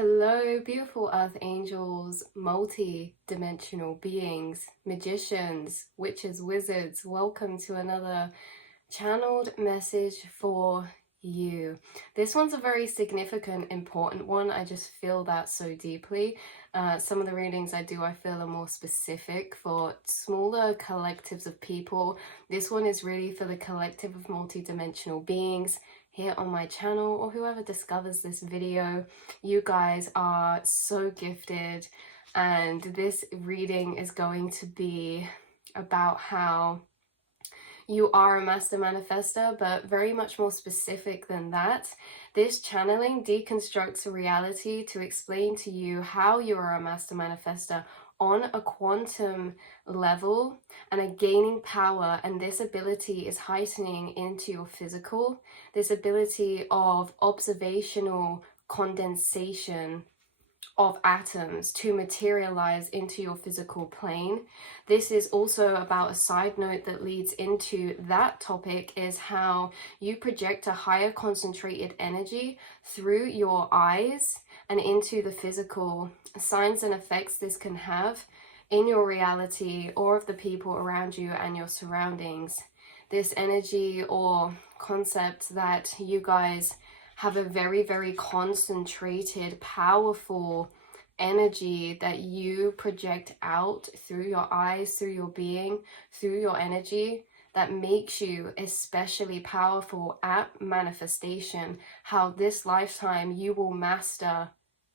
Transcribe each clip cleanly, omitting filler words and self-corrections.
Hello, beautiful earth angels, multi-dimensional beings, magicians, witches, wizards. Welcome to another channeled message for you. This one's a very significant, important one. I just feel that so deeply. Some of the readings I do, I feel are more specific for smaller collectives of people. This one is really for the collective of multi-dimensional beings here on my channel, or whoever discovers this video. You guys are so gifted, and this reading is going to be about how you are a master manifestor, but very much more specific than that. This channeling deconstructs reality to explain to you how you are a master manifestor on a quantum level and are gaining power, and this ability is heightening into your physical. This ability of observational condensation of atoms to materialize into your physical plane. This is also about a side note that leads into that topic, is how you project a higher concentrated energy through your eyes and into the physical. Signs and effects this can have in your reality or of the people around you and your surroundings. This energy or concept that you guys have a very, very concentrated, powerful energy that you project out through your eyes, through your being, through your energy, that makes you especially powerful at manifestation. How this lifetime you will master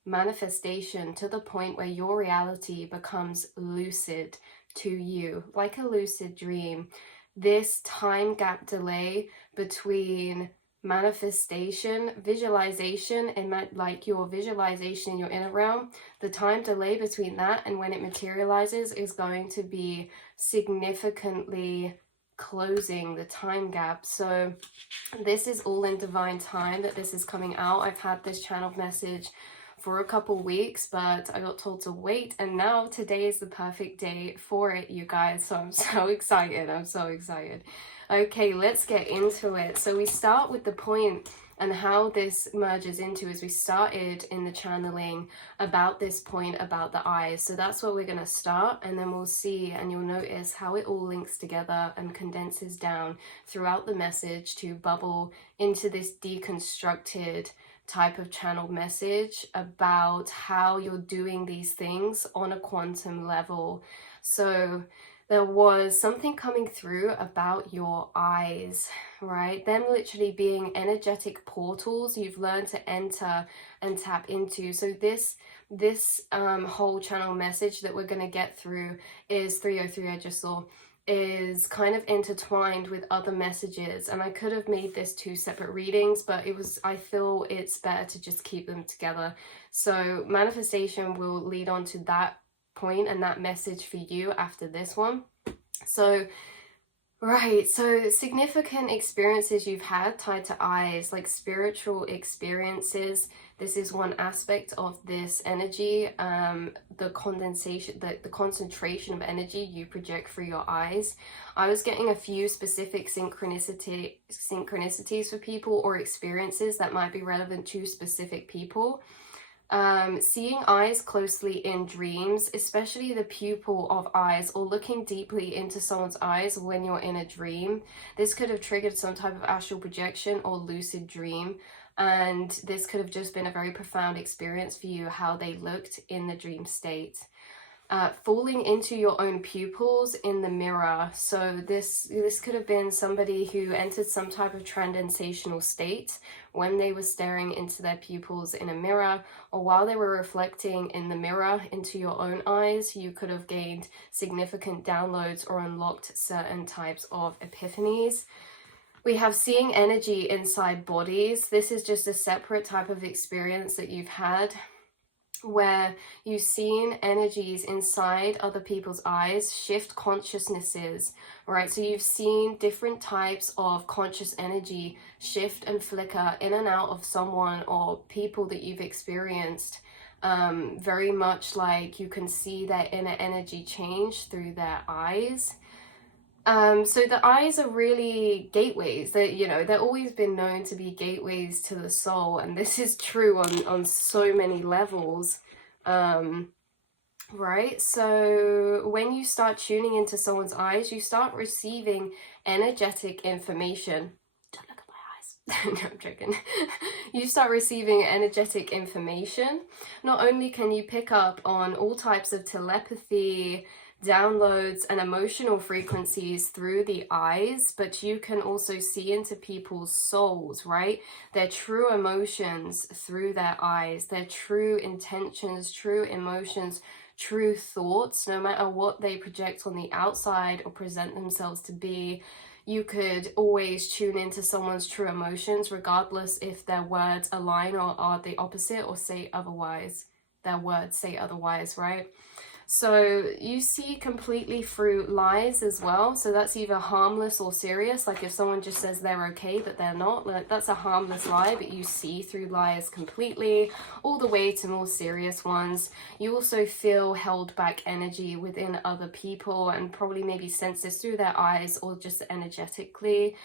manifestation to the point where your reality becomes lucid to you, like a lucid dream. This time gap delay between manifestation, visualization, and like your visualization in your inner realm, the time delay between that and when it materializes is going to be significantly closing the time gap. So this is all in divine time that this is coming out. I've had this channeled message for a couple weeks, but I got told to wait, and now today is the perfect day for it, you guys. So I'm so excited. I'm so excited. Okay, let's get into it. So we start with the point and how this merges into, as we started in the channeling about this point about the eyes. So that's where we're going to start, and then we'll see, and you'll notice how it all links together and condenses down throughout the message to bubble into this deconstructed type of channeled message about how you're doing these things on a quantum level. So there was something coming through about your eyes, right? Them literally being energetic portals you've learned to enter and tap into. So this whole channel message that we're going to get through is 303, I just saw, is kind of intertwined with other messages, and I could have made this two separate readings, but I feel it's better to just keep them together. So manifestation will lead on to that point and that message for you after this one. So right, so significant experiences you've had tied to eyes, like spiritual experiences. This is one aspect of this energy, the condensation, the concentration of energy you project through your eyes. I was getting a few specific synchronicities for people or experiences that might be relevant to specific people. Seeing eyes closely in dreams, especially the pupil of eyes, or looking deeply into someone's eyes when you're in a dream. This could have triggered some type of astral projection or lucid dream, and this could have just been a very profound experience for you, how they looked in the dream state. Falling into your own pupils in the mirror. So this could have been somebody who entered some type of transcendental state when they were staring into their pupils in a mirror, or while they were reflecting in the mirror into your own eyes. You could have gained significant downloads or unlocked certain types of epiphanies. We have seeing energy inside bodies. This is just a separate type of experience that you've had, where you've seen energies inside other people's eyes shift consciousnesses, right? So you've seen different types of conscious energy shift and flicker in and out of someone or people that you've experienced. Very much like you can see their inner energy change through their eyes. So the eyes are really gateways. They're always been known to be gateways to the soul, and this is true on so many levels. Right? So when you start tuning into someone's eyes, you start receiving energetic information. Don't look at my eyes. No, I'm joking. You start receiving energetic information. Not only can you pick up on all types of telepathy, downloads, and emotional frequencies through the eyes, but you can also see into people's souls, right? Their true emotions through their eyes, their true intentions, true emotions, true thoughts, no matter what they project on the outside or present themselves to be. You could always tune into someone's true emotions, regardless if their words align or are the opposite or say otherwise. Their words say otherwise, right? So you see completely through lies as well. So that's either harmless or serious. Like if someone just says they're okay, but they're not, like that's a harmless lie, but you see through lies completely, all the way to more serious ones. You also feel held back energy within other people and probably maybe sense this through their eyes or just energetically.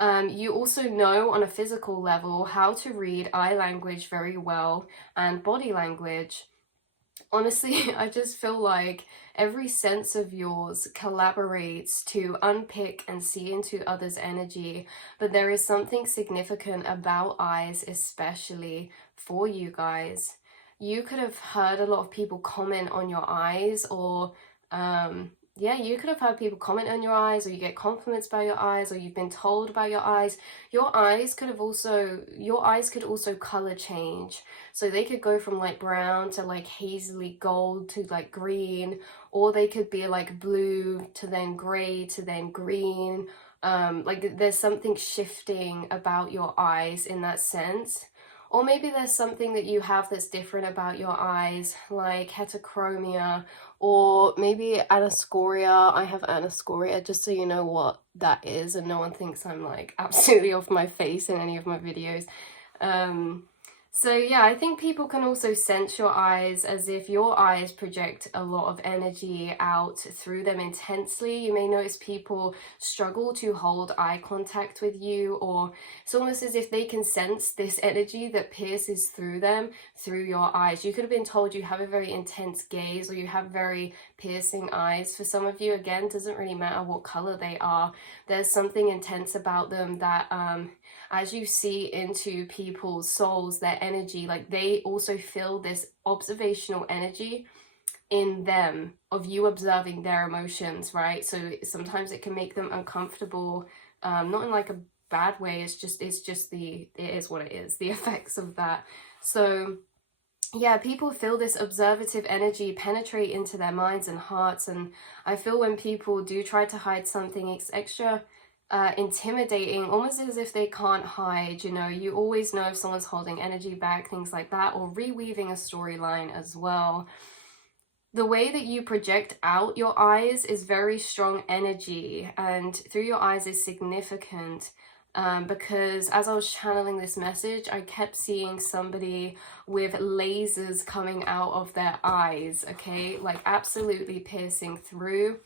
You also know on a physical level how to read eye language very well and body language. Honestly, I just feel like every sense of yours collaborates to unpick and see into others' energy, but there is something significant about eyes, especially for you guys. You could have heard a lot of people comment on your eyes, or yeah, you could have heard people comment on your eyes, or you get compliments about your eyes, or you've been told about your eyes. Your eyes could also color change. So they could go from like brown to like hazily gold to like green, or they could be like blue to then gray to then green. Like there's something shifting about your eyes in that sense. Or maybe there's something that you have that's different about your eyes, like heterochromia, or maybe anoscoria. I have anoscoria, just so you know what that is, and no one thinks I'm like absolutely off my face in any of my videos. So yeah, I think people can also sense your eyes, as if your eyes project a lot of energy out through them intensely. You may notice people struggle to hold eye contact with you, or it's almost as if they can sense this energy that pierces through them through your eyes. You could have been told you have a very intense gaze, or you have very piercing eyes. For some of you, again, doesn't really matter what color they are. There's something intense about them that as you see into people's souls, their energy, like they also feel this observational energy in them of you observing their emotions, right? So sometimes it can make them uncomfortable, not in like a bad way. It is what it is, the effects of that. So yeah, people feel this observative energy penetrate into their minds and hearts, and I feel when people do try to hide something, it's extra intimidating, almost as if they can't hide. You always know if someone's holding energy back, things like that, or reweaving a storyline as well. The way that you project out your eyes is very strong energy, and through your eyes is significant. Because as I was channeling this message, I kept seeing somebody with lasers coming out of their eyes, okay, like absolutely piercing through.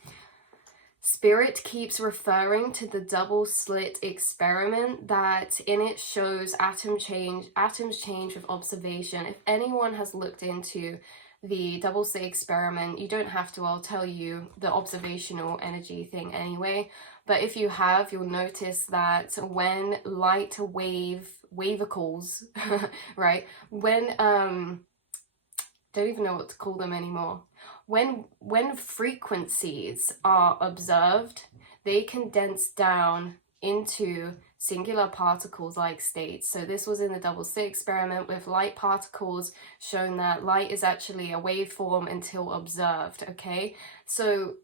Spirit keeps referring to the double slit experiment, that in it shows atoms change with observation. If anyone has looked into the double slit experiment, you don't have to, I'll tell you the observational energy thing anyway, but if you have, you'll notice that when light wavicles, right, when don't even know what to call them anymore. When frequencies are observed, they condense down into singular particles-like states. So this was in the double slit experiment with light particles, showing that light is actually a waveform until observed, okay? So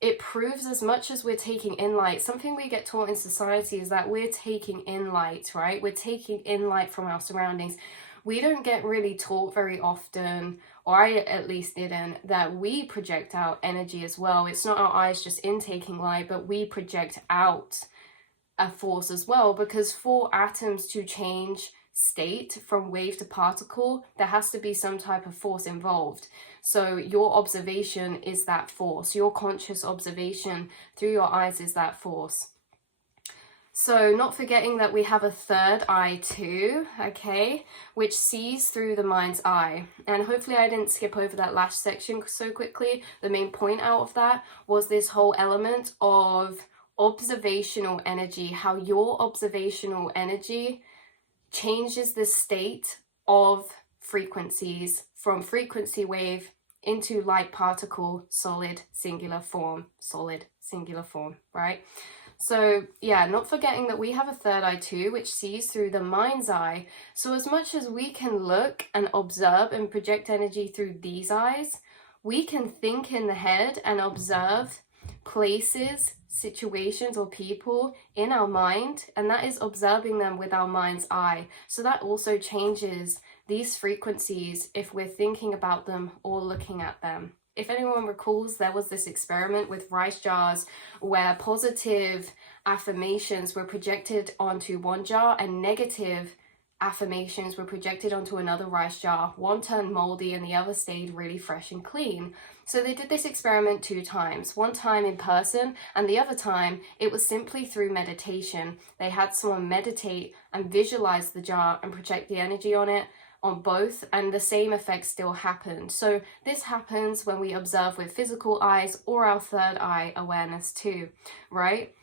it proves, as much as we're taking in light, something we get taught in society is that we're taking in light, right? We're taking in light from our surroundings. We don't get really taught very often, or I at least didn't, that we project out energy as well. It's not our eyes just intaking light, but we project out a force as well, because for atoms to change state from wave to particle, there has to be some type of force involved. So your observation is that force. Your conscious observation through your eyes is that force. So not forgetting that we have a third eye too, okay, which sees through the mind's eye. And hopefully I didn't skip over that last section so quickly. The main point out of that was this whole element of observational energy, how your observational energy changes the state of frequencies from frequency wave into light particle, solid singular form, right? So yeah, not forgetting that we have a third eye too, which sees through the mind's eye. So as much as we can look and observe and project energy through these eyes, we can think in the head and observe places, situations, or people in our mind, and that is observing them with our mind's eye. So that also changes these frequencies if we're thinking about them or looking at them. If anyone recalls, there was this experiment with rice jars where positive affirmations were projected onto one jar and negative affirmations were projected onto another rice jar. One turned moldy and the other stayed really fresh and clean. So they did this experiment 2 times, one time in person and the other time it was simply through meditation. They had someone meditate and visualize the jar and project the energy on it, on both, and the same effect still happened. So this happens when we observe with physical eyes or our third eye awareness too, right?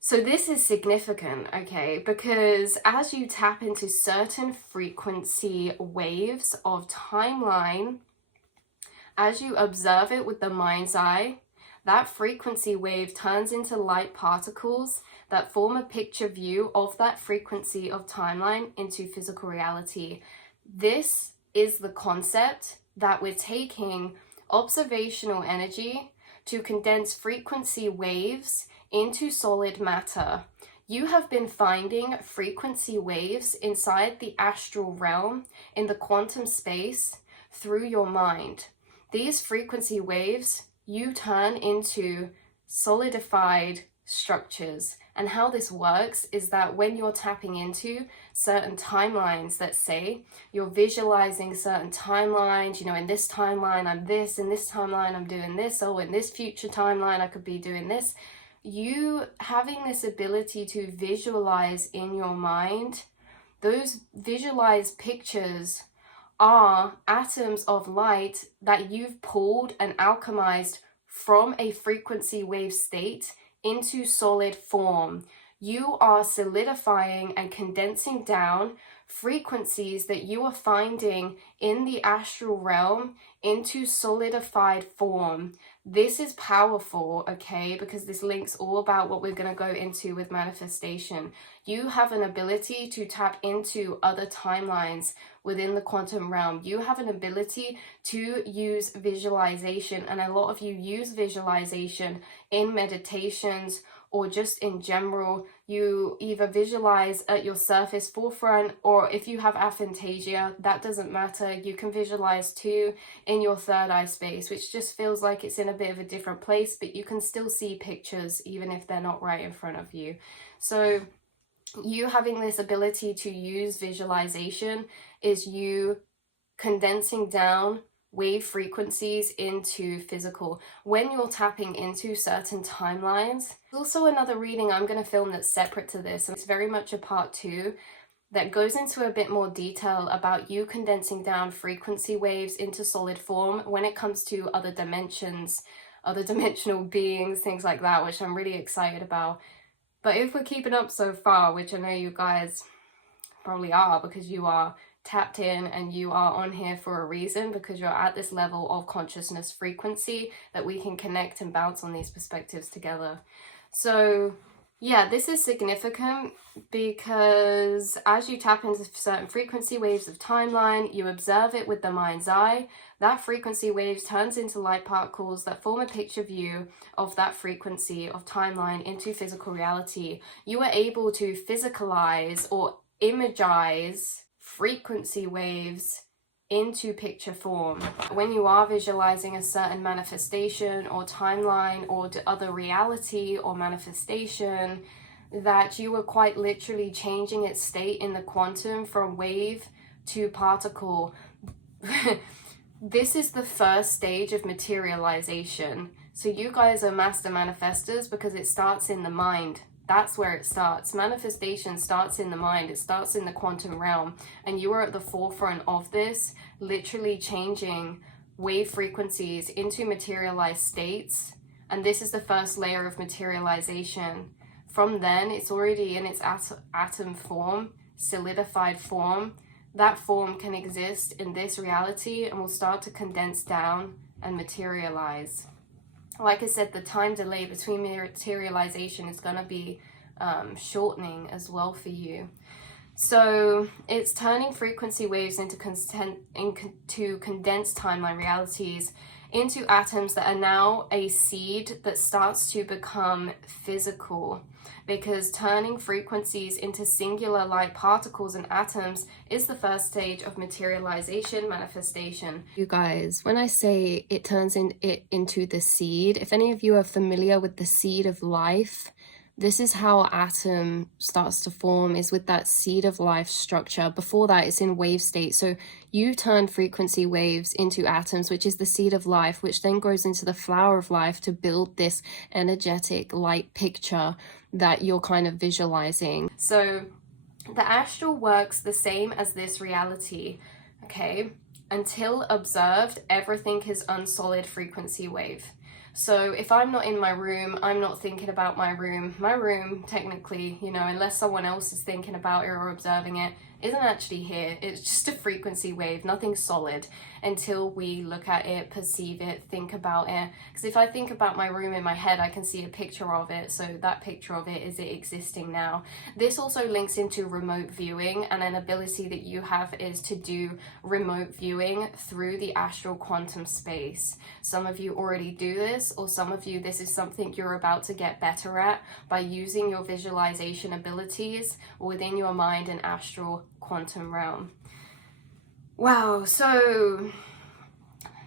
So this is significant, okay, because as you tap into certain frequency waves of timeline, as you observe it with the mind's eye, that frequency wave turns into light particles that form a picture view of that frequency of timeline into physical reality. This is the concept that we're taking observational energy to condense frequency waves into solid matter. You have been finding frequency waves inside the astral realm in the quantum space through your mind. These frequency waves you turn into solidified structures. And how this works is that when you're tapping into certain timelines, let's say, you're visualizing certain timelines, you know, in this timeline I'm this, in this timeline I'm doing this, oh, in this future timeline I could be doing this. You having this ability to visualize in your mind, those visualized pictures are atoms of light that you've pulled and alchemized from a frequency wave state into solid form. You are solidifying and condensing down frequencies that you are finding in the astral realm into solidified form. This is powerful, okay, because this links all about what we're going to go into with manifestation. You have an ability to tap into other timelines within the quantum realm. You have an ability to use visualization, and a lot of you use visualization in meditations or just in general. You either visualize at your surface forefront, or if you have aphantasia, that doesn't matter. You can visualize too in your third eye space, which just feels like it's in a bit of a different place, but you can still see pictures even if they're not right in front of you. So you having this ability to use visualization is you condensing down wave frequencies into physical. When you're tapping into certain timelines, also another reading I'm going to film that's separate to this, and it's very much a part 2 that goes into a bit more detail about you condensing down frequency waves into solid form when it comes to other dimensions, other dimensional beings, things like that, which I'm really excited about. But if we're keeping up so far, which I know you guys probably are because you are tapped in and you are on here for a reason, because you're at this level of consciousness frequency that we can connect and bounce on these perspectives together. So yeah, this is significant because as you tap into certain frequency waves of timeline, you observe it with the mind's eye. That frequency waves turns into light particles that form a picture view of that frequency of timeline into physical reality. You are able to physicalize or imagize frequency waves into picture form. When you are visualizing a certain manifestation or timeline or other reality or manifestation, that you were quite literally changing its state in the quantum from wave to particle. This is the first stage of materialization. So you guys are master manifestors because it starts in the mind. That's where it starts. Manifestation starts in the mind. It starts in the quantum realm. And you are at the forefront of this, literally changing wave frequencies into materialized states. And this is the first layer of materialization. From then, it's already in its atom form, solidified form. That form can exist in this reality and will start to condense down and materialize. Like I said, the time delay between materialization is going to be shortening as well for you. So it's turning frequency waves into condensed timeline realities, into atoms that are now a seed that starts to become physical, because turning frequencies into singular light particles and atoms is the first stage of materialization, manifestation. You guys, when I say it turns it into the seed, if any of you are familiar with the seed of life, this is how atom starts to form, is with that seed of life structure. Before that, it's in wave state. So you turn frequency waves into atoms, which is the seed of life, which then grows into the flower of life to build this energetic light picture that you're kind of visualizing. So the astral works the same as this reality, okay? Until observed, everything is unsolid frequency wave. So if I'm not in my room, I'm not thinking about my room. My room, technically, you know, unless someone else is thinking about it or observing it, isn't actually here. It's just a frequency wave, nothing solid, until we look at it, perceive it, think about it. Because if I think about my room in my head, I can see a picture of it. So that picture of it is it existing now. This also links into remote viewing, and an ability that you have is to do remote viewing through the astral quantum space. Some of you already do this, or some of you, this is something you're about to get better at by using your visualization abilities within your mind and astral quantum realm. Wow, so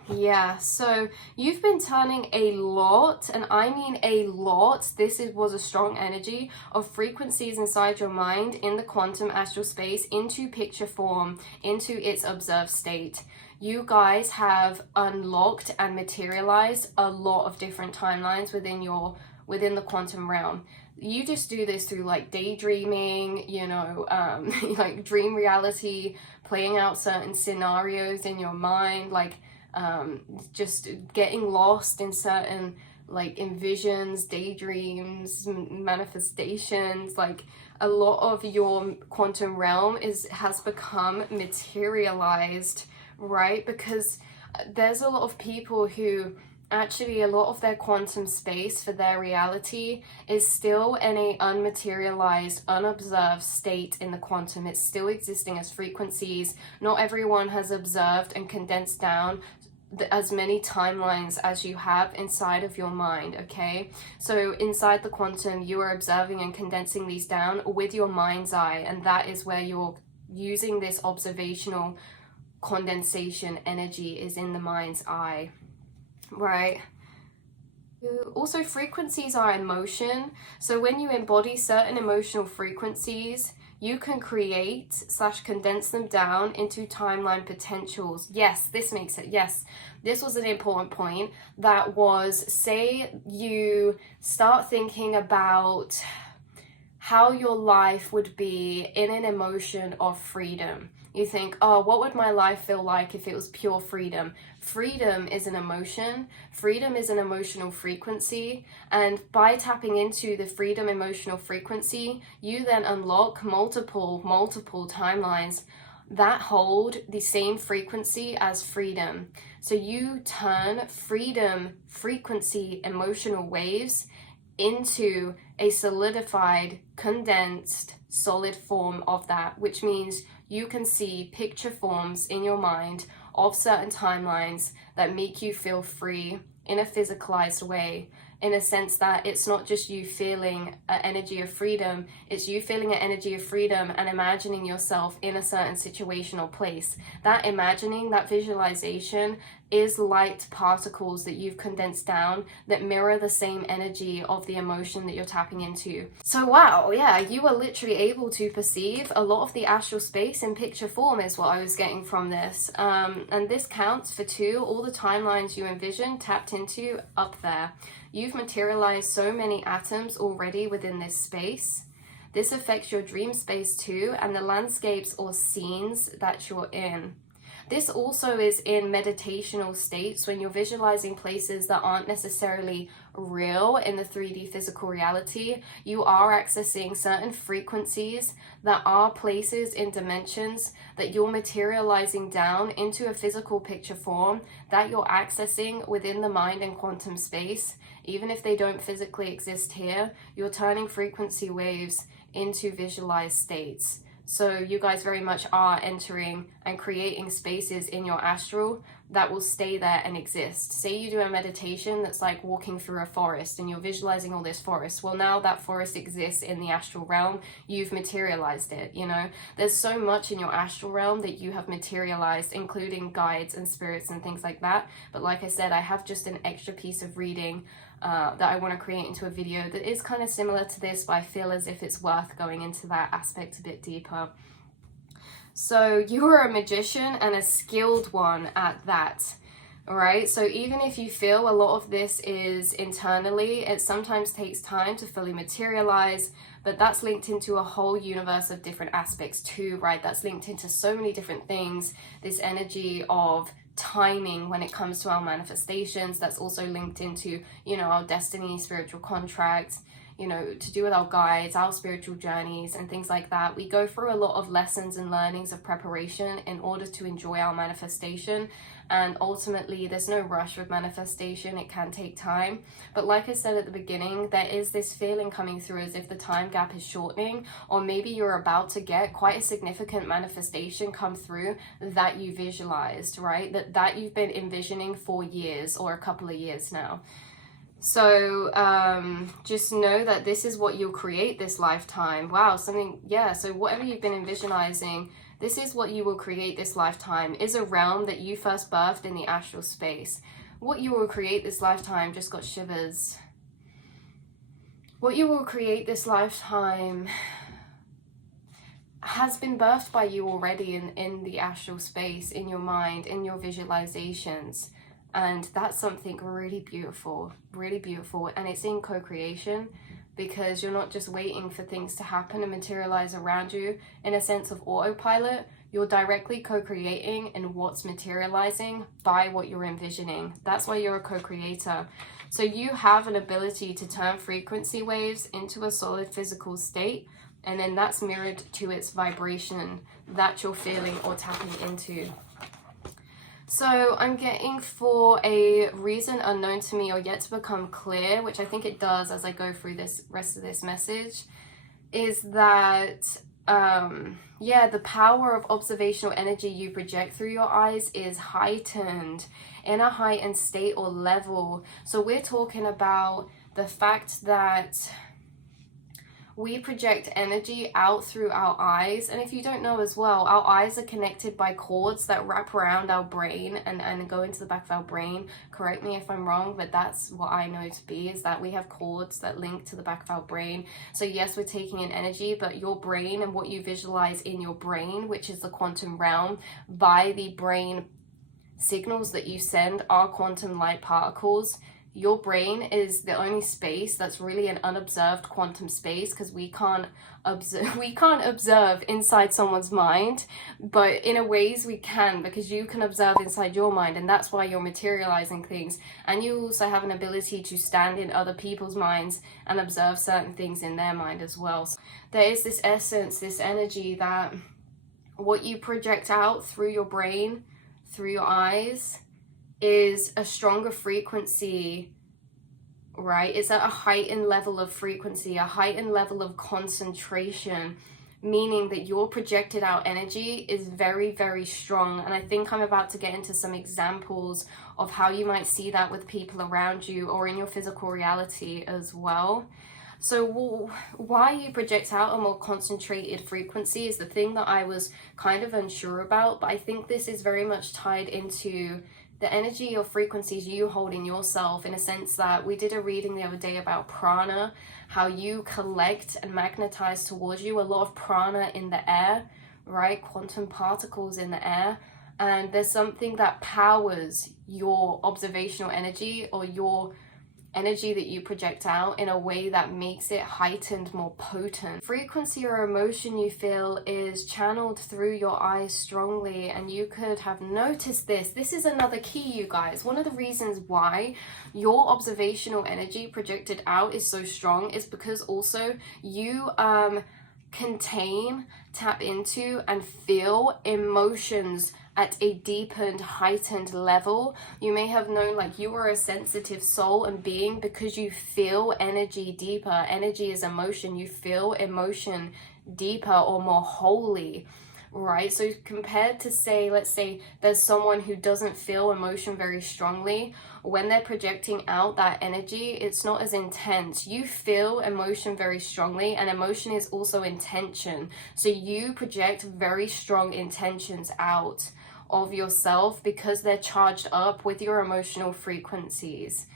yeah, so you've been turning a lot, and I mean a lot, was a strong energy of frequencies inside your mind in the quantum astral space into picture form, into its observed state. You guys have unlocked and materialized a lot of different timelines within the quantum realm. You just do this through like daydreaming, you know, like dream reality, playing out certain scenarios in your mind, like just getting lost in certain like envisions, daydreams, manifestations. Like a lot of your quantum realm has become materialized, right? Because there's a lot of people who actually, a lot of their quantum space for their reality is still in a unmaterialized, unobserved state in the quantum. It's still existing as frequencies. Not everyone has observed and condensed down as many timelines as you have inside of your mind, okay? So inside the quantum, you are observing and condensing these down with your mind's eye, and that is where you're using this observational condensation energy, is in the mind's eye, right? Also, frequencies are emotion. So when you embody certain emotional frequencies, you can create / condense them down into timeline potentials. Yes, this makes it. Yes, this was an important point. That was, say you start thinking about how your life would be in an emotion of freedom. You think, oh, what would my life feel like if it was pure freedom? Freedom is an emotion. Freedom is an emotional frequency. And by tapping into the freedom emotional frequency, you then unlock multiple timelines that hold the same frequency as freedom. So you turn freedom frequency emotional waves into a solidified, condensed, solid form of that, which means you can see picture forms in your mind of certain timelines that make you feel free in a physicalized way. in a sense that it's not just you feeling an energy of freedom, it's you feeling an energy of freedom and imagining yourself in a certain situation or place. That imagining, that visualization is light particles that you've condensed down that mirror the same energy of the emotion that you're tapping into. So wow, yeah, you are literally able to perceive a lot of the astral space in picture form is what I was getting from this. And this counts for 2, all the timelines you envision tapped into up there. You've materialized so many atoms already within this space. This affects your dream space too, and the landscapes or scenes that you're in. This also is in meditational states when you're visualizing places that aren't necessarily real in the 3D physical reality. You are accessing certain frequencies that are places in dimensions that you're materializing down into a physical picture form that you're accessing within the mind and quantum space. Even if they don't physically exist here, you're turning frequency waves into visualized states. So you guys very much are entering and creating spaces in your astral that will stay there and exist. Say you do a meditation that's like walking through a forest and you're visualizing all this forest. Well, now that forest exists in the astral realm. You've materialized it, you know. There's so much in your astral realm that you have materialized, including guides and spirits and things like that. But like I said, I have just an extra piece of reading that I want to create into a video that is kind of similar to this, but I feel as if it's worth going into that aspect a bit deeper. So you are a magician and a skilled one at that. All right, so even if you feel a lot of this is internally, it sometimes takes time to fully materialize, but that's linked into a whole universe of different aspects too, right? That's linked into so many different things. This energy of timing when it comes to our manifestations, that's also linked into, you know, our destiny, spiritual contracts, you know, to do with our guides, our spiritual journeys and things like that. We go through a lot of lessons and learnings of preparation in order to enjoy our manifestation. And ultimately, there's no rush with manifestation. It can take time. But like I said at the beginning, there is this feeling coming through as if the time gap is shortening, or maybe you're about to get quite a significant manifestation come through that you visualized, right? That you've been envisioning for years or a couple of years now. So just know that this is what you'll create this lifetime. Wow, something, yeah, so whatever you've been envisionizing, this is what you will create this lifetime, is a realm that you first birthed in the astral space. What you will create this lifetime, just got shivers. What you will create this lifetime has been birthed by you already in the astral space, in your mind, in your visualizations. And that's something really beautiful, and it's in co-creation, because you're not just waiting for things to happen and materialize around you in a sense of autopilot. You're directly co-creating in what's materializing by what you're envisioning. That's why you're a co-creator. So you have an ability to turn frequency waves into a solid physical state, and then that's mirrored to its vibration that you're feeling or tapping into. So I'm getting, for a reason unknown to me or yet to become clear, which I think it does as I go through this rest of this message, is that yeah, the power of observational energy you project through your eyes is heightened in a heightened state or level. So we're talking about the fact that we project energy out through our eyes. And if you don't know as well, our eyes are connected by cords that wrap around our brain and go into the back of our brain. Correct me if I'm wrong, but that's what I know to be, is that we have cords that link to the back of our brain. So yes, we're taking in energy, but your brain and what you visualize in your brain, which is the quantum realm, by the brain signals that you send are quantum light particles. Your brain is the only space that's really an unobserved quantum space, because we can't observe inside someone's mind, but in a ways we can, because you can observe inside your mind, and that's why you're materializing things. And you also have an ability to stand in other people's minds and observe certain things in their mind as well. So there is this essence, this energy, that what you project out through your brain, through your eyes, is a stronger frequency, right? It's at a heightened level of frequency, a heightened level of concentration, meaning that your projected out energy is very, very strong. And I think I'm about to get into some examples of how you might see that with people around you or in your physical reality as well. So why you project out a more concentrated frequency is the thing that I was kind of unsure about, but I think this is very much tied into the energy or frequencies you hold in yourself, in a sense that we did a reading the other day about prana, how you collect and magnetize towards you a lot of prana in the air, right? Quantum particles in the air. And there's something that powers your observational energy or your energy that you project out in a way that makes it heightened, more potent. Frequency or emotion you feel is channeled through your eyes strongly, and you could have noticed this. This is another key, you guys. One of the reasons why your observational energy projected out is so strong is because also you contain, tap into, and feel emotions at a deepened, heightened level. You may have known like you are a sensitive soul and being because you feel energy deeper. Energy is emotion. You feel emotion deeper or more wholly, right? So compared to, say, let's say there's someone who doesn't feel emotion very strongly, when they're projecting out that energy, it's not as intense. You feel emotion very strongly, and emotion is also intention. So you project very strong intentions out of yourself because they're charged up with your emotional frequencies,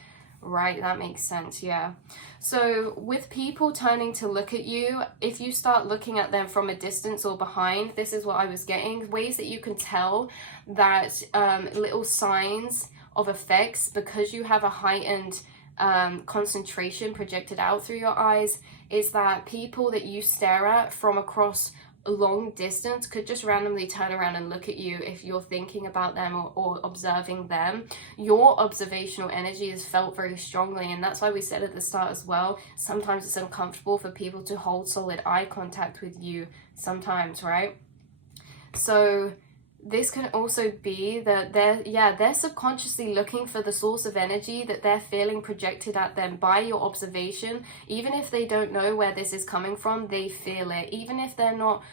right? That makes sense. Yeah. So with people turning to look at you, if you start looking at them from a distance or behind, this is what I was getting, ways that you can tell that little signs of effects, because you have a heightened concentration projected out through your eyes, is that people that you stare at from across a long distance could just randomly turn around and look at you if you're thinking about them or observing them. Your observational energy is felt very strongly, and that's why we said at the start as well, sometimes it's uncomfortable for people to hold solid eye contact with you sometimes, right? So this can also be that they're subconsciously looking for the source of energy that they're feeling projected at them by your observation. Even if they don't know where this is coming from, they feel it. Even if they're not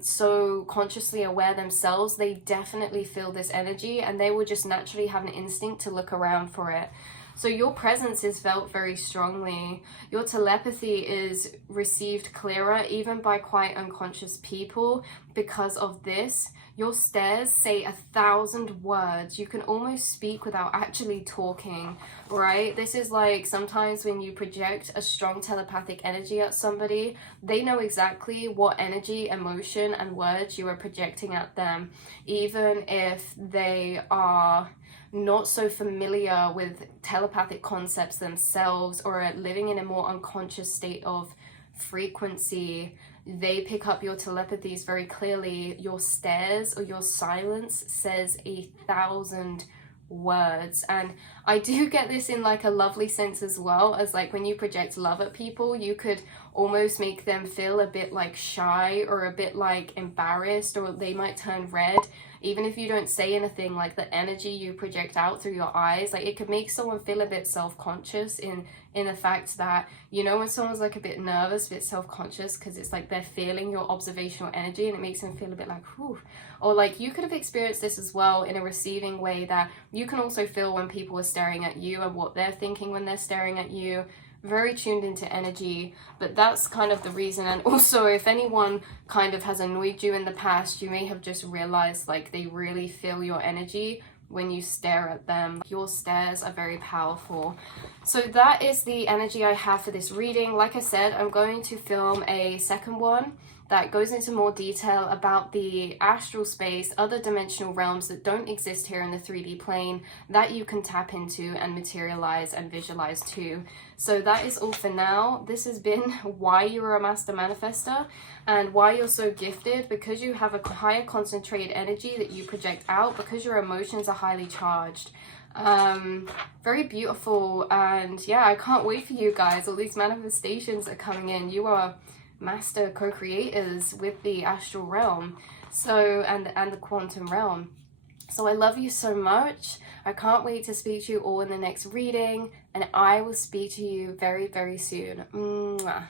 so consciously aware themselves, they definitely feel this energy, and they will just naturally have an instinct to look around for it. So your presence is felt very strongly. Your telepathy is received clearer even by quite unconscious people because of this. Your stares say 1,000 words. You can almost speak without actually talking, right? This is like sometimes when you project a strong telepathic energy at somebody, they know exactly what energy, emotion, and words you are projecting at them, even if they are not so familiar with telepathic concepts themselves or are living in a more unconscious state of frequency. They pick up your telepathies very clearly. Your stares or your silence says 1,000 words. And I do get this in like a lovely sense as well, as like when you project love at people, you could almost make them feel a bit like shy or a bit like embarrassed, or they might turn red even if you don't say anything. Like the energy you project out through your eyes, like it could make someone feel a bit self-conscious in the fact that, you know, when someone's like a bit nervous, a bit self-conscious, because it's like they're feeling your observational energy and it makes them feel a bit like, whew. Or like you could have experienced this as well in a receiving way, that you can also feel when people are staring at you and what they're thinking when they're staring at you. Very tuned into energy. But that's kind of the reason. And also, if anyone kind of has annoyed you in the past, you may have just realized like they really feel your energy when you stare at them. Your stares are very powerful. So that is the energy I have for this reading. Like I said, I'm going to film a second one that goes into more detail about the astral space, other dimensional realms that don't exist here in the 3D plane that you can tap into and materialize and visualize too. So that is all for now. This has been why you are a master manifestor and why you're so gifted, because you have a higher concentrated energy that you project out, because your emotions are highly charged. Very beautiful. And yeah, I can't wait for you guys. All these manifestations are coming in. You are master co-creators with the astral realm, so and the quantum realm. So I love you so much. I can't wait to speak to you all in the next reading, and I will speak to you very, very soon. Mwah.